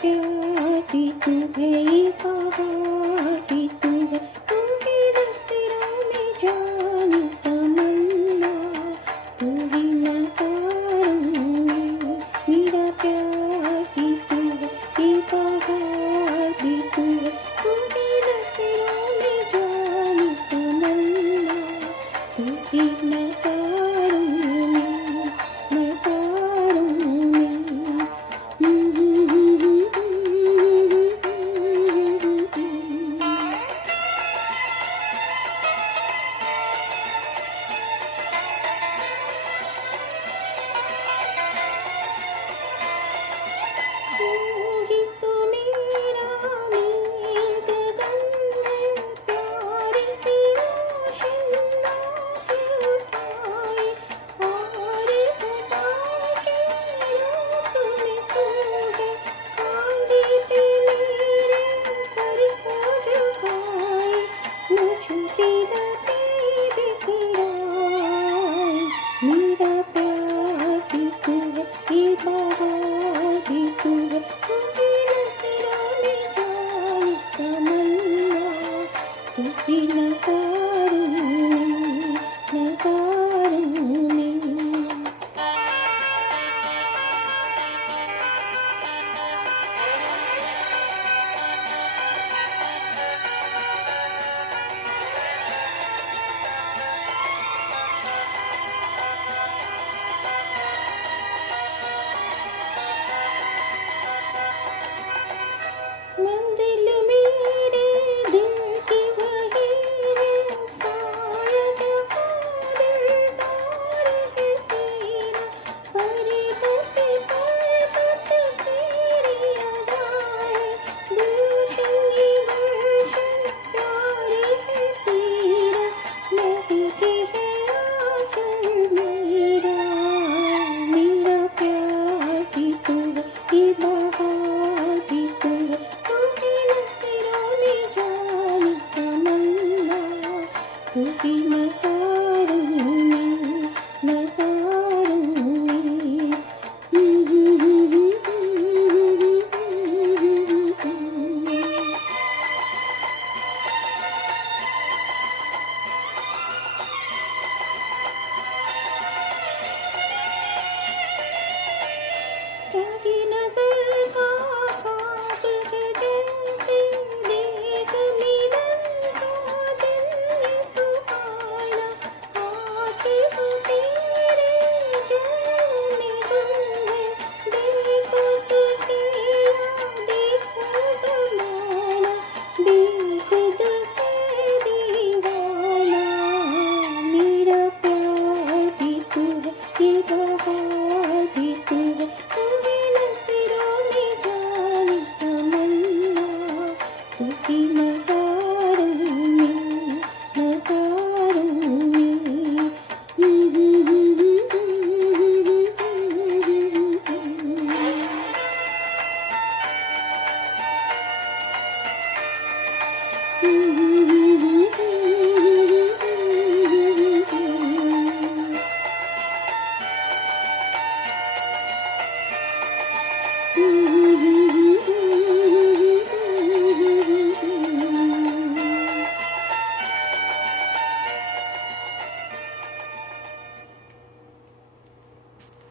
प्यार भी तू है, ये पहाड़ भी तू है, तूने नजरों में जानी तमन्ना, तू ही नज़ारों में मेरा प्यार भी तू है, ये पहाड़ भी तू है, तूने नजरों में जानी तमन्ना, तू ही नज़ारों में, नज़ारों में। तू ही तो मेरा मीत गगन है, प्यार से रोशना है उठाए, और खुदा के रूप में तू है, कांधे पे मेरे सर को झुकाए, मुझ पे लगे बिखराए, मेरा प्यार भी तू है, ये बहार भी तू है, तूने नजरों में जानी तमन्ना, तू ही नज़ारों में, नज़ारों में। मंजिल मेरे दिल की वही है, शायद दिलदार है तेरा, पर्वत पर्वत तेरी अदाएं, गुलशन ही गुलशन प्यार है तेरा, महके है आंचल मेरा, मेरा प्यार भी तू है, ये बहार भी तू है, तूने नजरों में जानी तमन्ना, तू ही नज़ारों में, नज़ारों में। तेरी नज़र का ख्वाब है जैसे, देख मिलन का दिल सुहाना, आके वो तेरे जाम में गुम है, देखो तो तेरा देखो ज़माना, बेखुद है दीवाना, मेरा प्यार भी तू है, ये बहार भी तू है, तूने नजरों में जानी तमन्ना, तू ही नज़ारों में, नज़ारों में। Mm-hmm.